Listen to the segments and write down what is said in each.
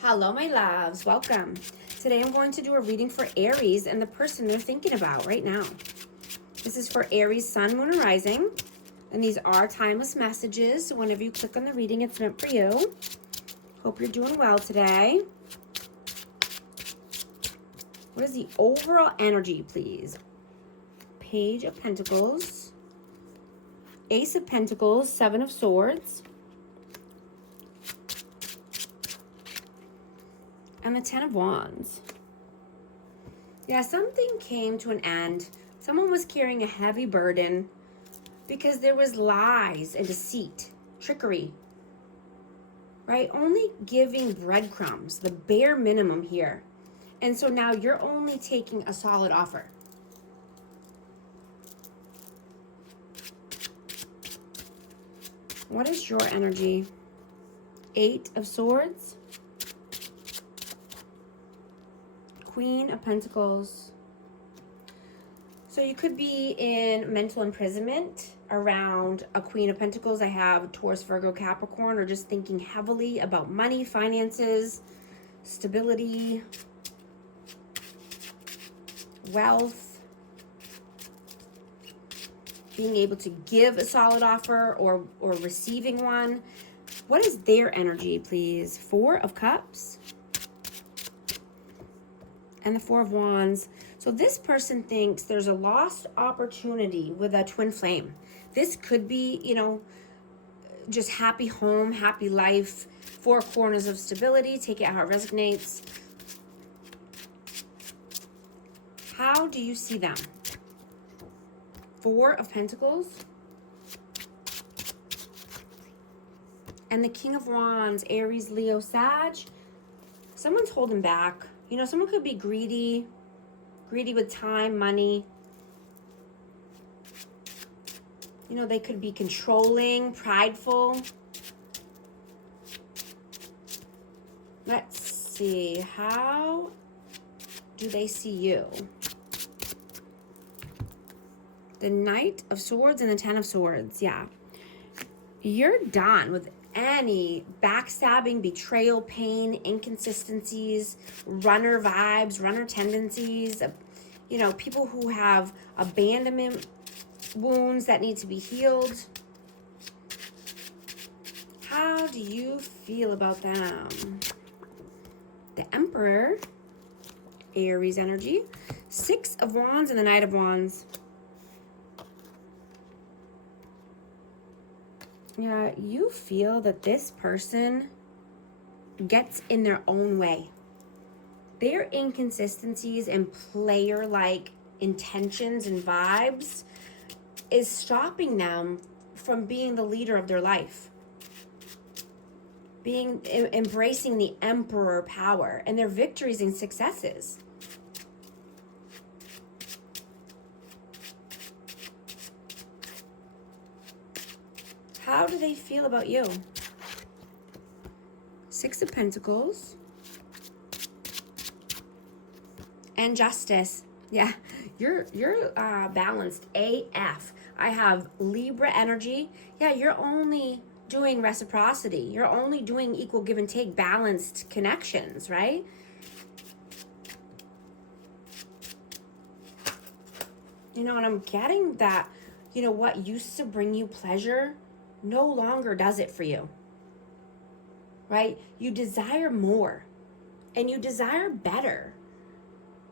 Hello, my loves. Welcome. Today I'm going to do a reading for Aries and the person they're thinking about right now. This is for Aries, Sun, Moon, and Rising. And these are timeless messages. So whenever you click on the reading, it's meant for you. Hope you're doing well today. What is the overall energy, please? Page of Pentacles. Ace of Pentacles, Seven of Swords. And the Ten of Wands. Yeah, something came to an end. Someone was carrying a heavy burden because there was lies and deceit, trickery, right? Only giving breadcrumbs, the bare minimum here. And so now you're only taking a solid offer. What is your energy? Eight of Swords. Queen of Pentacles. So you could be in mental imprisonment around a Queen of Pentacles. I have Taurus, Virgo, Capricorn, or just thinking heavily about money, finances, stability, wealth, being able to give a solid offer or receiving one. What is their energy, please? Four of Cups. And the Four of Wands. So this person thinks there's a lost opportunity with a twin flame. This could be, just happy home, happy life, four corners of stability. Take it how it resonates. How do you see them? Four of Pentacles. And the King of Wands, Aries, Leo, Sag. Someone's holding back. Someone could be greedy with time, money. They could be controlling, prideful. Let's see. How do they see you? The Knight of Swords and the Ten of Swords. Yeah. You're done with any backstabbing, betrayal, pain, inconsistencies, runner vibes, runner tendencies, people who have abandonment wounds that need to be healed. How do you feel about them? The Emperor, Aries energy, Six of Wands and the Knight of Wands. Yeah, you feel that this person gets in their own way. Their inconsistencies and player-like intentions and vibes is stopping them from being the leader of their life. Embracing the emperor power and their victories and successes. How do they feel about you? Six of Pentacles. And Justice. Yeah, you're balanced AF. I have Libra energy. Yeah, you're only doing reciprocity. You're only doing equal give and take, balanced connections, right? And I'm getting that, what used to bring you pleasure no longer does it for you, right? You desire more and you desire better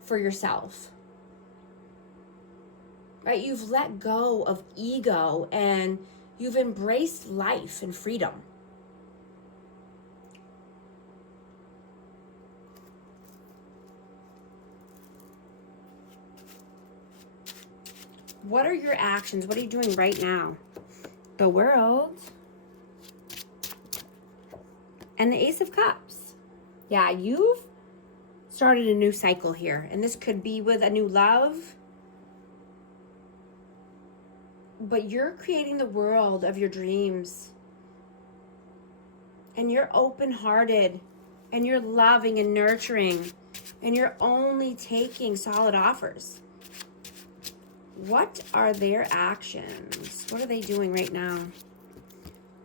for yourself, right? You've let go of ego and you've embraced life and freedom. What are your actions? What are you doing right now? The World. And the Ace of Cups. Yeah, you've started a new cycle here. And this could be with a new love. But you're creating the world of your dreams. And you're open-hearted. And you're loving and nurturing. And you're only taking solid offers. What are their actions? What are they doing right now?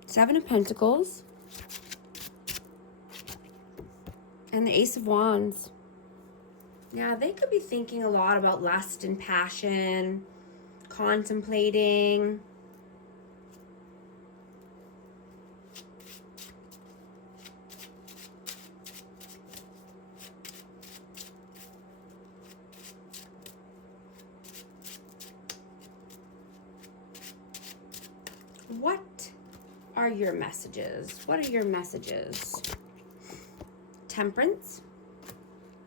Seven of Pentacles. And the Ace of Wands. Yeah, they could be thinking a lot about lust and passion, contemplating. What are your messages? What are your messages? Temperance,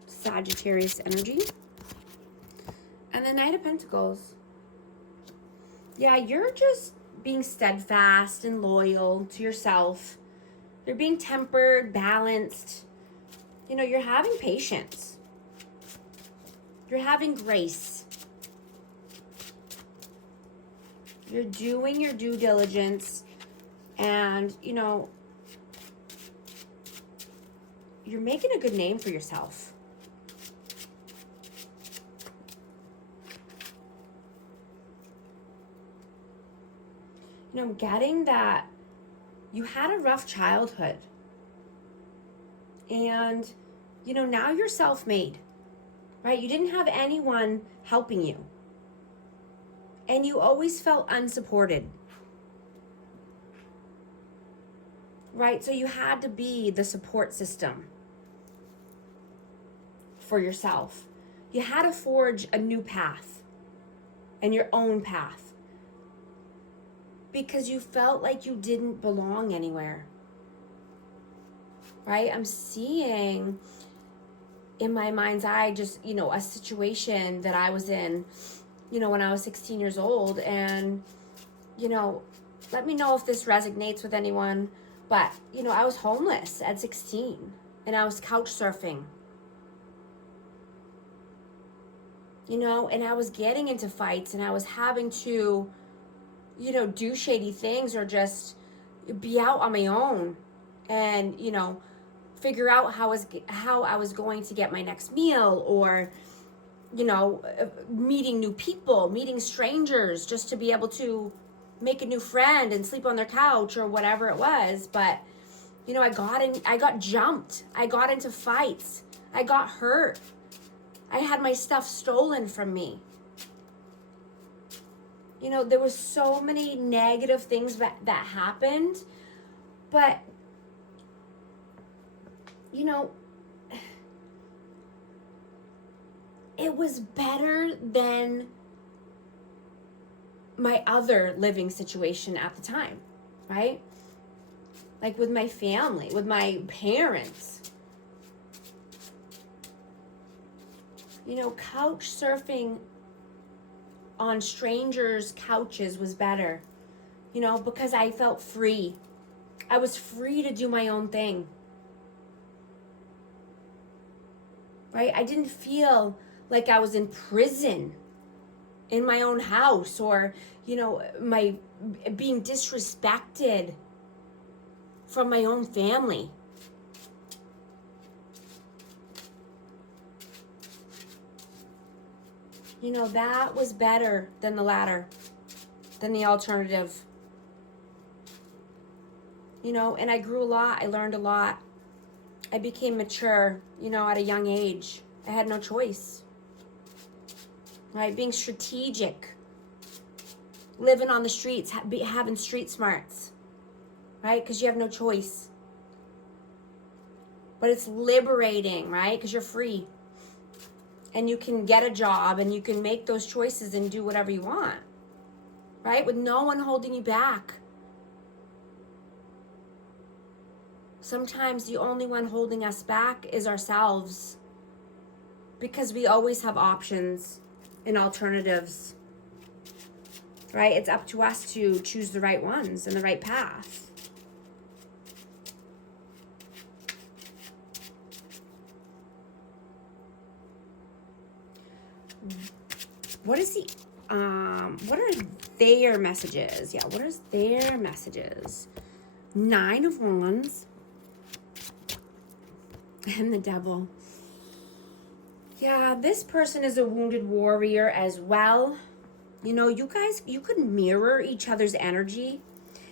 Sagittarius energy, and the Knight of Pentacles. Yeah, you're just being steadfast and loyal to yourself. You're being tempered, balanced. You know, you're having patience. You're having grace. You're doing your due diligence, and, you know, you're making a good name for yourself. You know, I'm getting that you had a rough childhood. And, you know, now you're self-made, right? You didn't have anyone helping you. And you always felt unsupported, right? So you had to be the support system for yourself. You had to forge a new path and your own path because you felt like you didn't belong anywhere, right? I'm seeing in my mind's eye just, you know, a situation that I was in, you know, when I was 16 years old. And, you know, let me know if this resonates with anyone. But, you know, I was homeless at 16 and I was couch surfing. You know, and I was getting into fights and I was having to, you know, do shady things or just be out on my own and, you know, figure out how I was going to get my next meal, or, you know, meeting new people, meeting strangers just to be able to make a new friend and sleep on their couch or whatever it was. But, you know, I got jumped. I got into fights. I got hurt. I had my stuff stolen from me. You know, there was so many negative things that happened, but, you know, it was better than my other living situation at the time, right? Like with my family, with my parents. You know, couch surfing on strangers' couches was better, you know, because I felt free. I was free to do my own thing, right? I didn't feel like I was in prison in my own house, or, you know, my being disrespected from my own family. You know, that was better than the latter, than the alternative. You know, and I grew a lot. I learned a lot. I became mature, you know, at a young age. I had no choice. Right? Being strategic. Living on the streets, having street smarts. Right? Because you have no choice. But it's liberating, right? Because you're free. And you can get a job and you can make those choices and do whatever you want, right? With no one holding you back. Sometimes the only one holding us back is ourselves, because we always have options and alternatives, right? It's up to us to choose the right ones and the right path. What are their messages? Yeah, what is their messages? 9 of Wands and the Devil. Yeah, this person is a wounded warrior as well. You know, you guys, you could mirror each other's energy.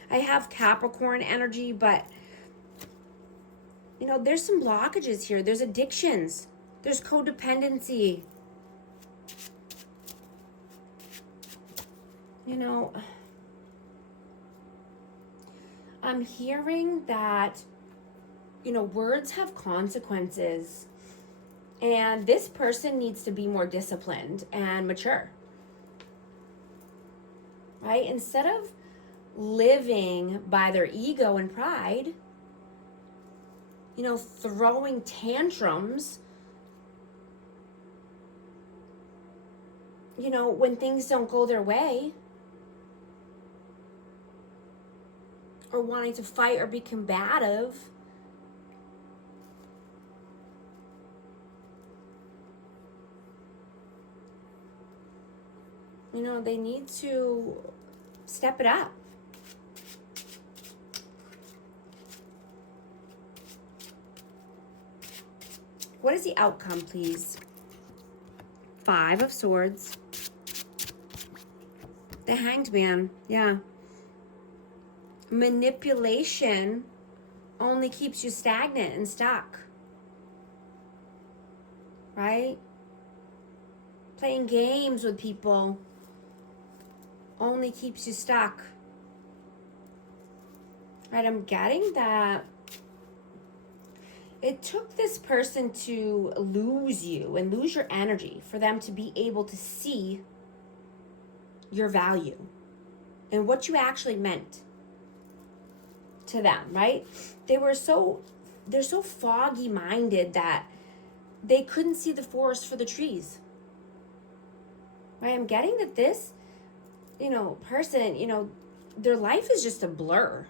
I have Capricorn energy, but You know, there's some blockages here. There's addictions. There's codependency. You know, I'm hearing that, you know, words have consequences. And this person needs to be more disciplined and mature. Right? Instead of living by their ego and pride, you know, throwing tantrums, you know, when things don't go their way, or wanting to fight or be combative, you know, they need to step it up. What is the outcome, please? 5 of Swords. The Hanged Man, yeah. Manipulation only keeps you stagnant and stuck. Right? Playing games with people only keeps you stuck. Right, I'm getting that it took this person to lose you and lose your energy for them to be able to see your value and what you actually meant to them, right? They're so foggy minded that they couldn't see the forest for the trees. Right? I'm getting that this, you know, person, you know, their life is just a blur.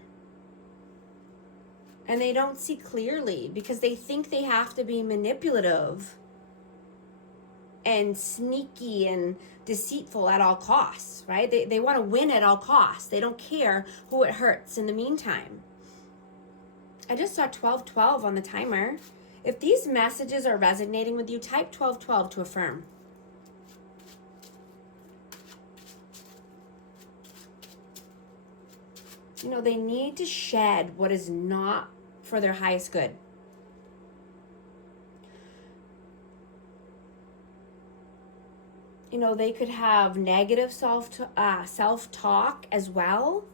And they don't see clearly because they think they have to be manipulative and sneaky and deceitful at all costs, right? They want to win at all costs. They don't care who it hurts in the meantime. I just saw 1212 on the timer. If these messages are resonating with you, type 1212 to affirm. You know, they need to shed what is not for their highest good. You know, they could have negative self-talk as well.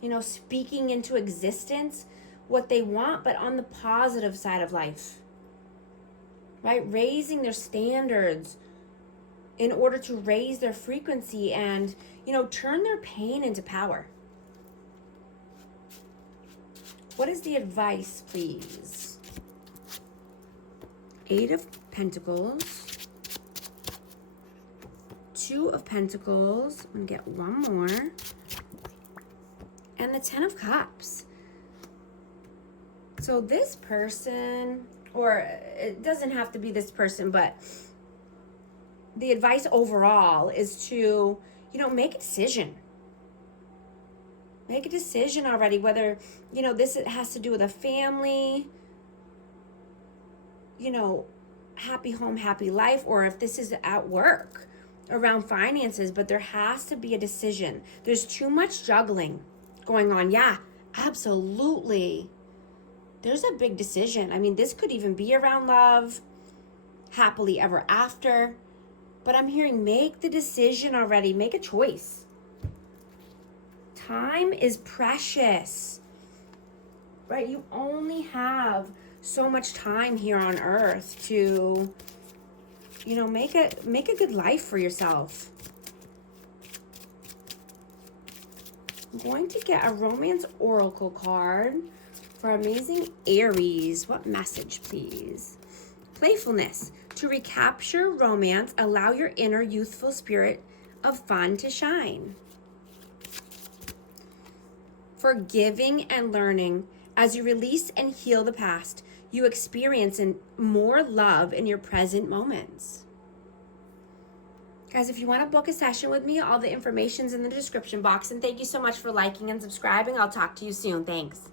You know, speaking into existence what they want, but on the positive side of life. Right? Raising their standards in order to raise their frequency and, you know, turn their pain into power. What is the advice, please? 8 of Pentacles. 2 of Pentacles. I'm going to get one more. And the 10 of Cups. So this person, or it doesn't have to be this person, but the advice overall is to, you know, make a decision. Make a decision already, whether, you know, this has to do with a family, you know, happy home, happy life, or if this is at work around finances, but there has to be a decision. There's too much juggling going on. Yeah, absolutely. There's a big decision. I mean, this could even be around love, happily ever after, but I'm hearing make the decision already. Make a choice. Time is precious, right? You only have so much time here on earth to, you know, make a good life for yourself. I'm going to get a romance oracle card for amazing Aries. What message, please? Playfulness. To recapture romance, allow your inner youthful spirit of fun to shine. Forgiving and learning. As you release and heal the past, you experience more love in your present moments. Guys, if you want to book a session with me, all the information's in the description box. And thank you so much for liking and subscribing. I'll talk to you soon. Thanks.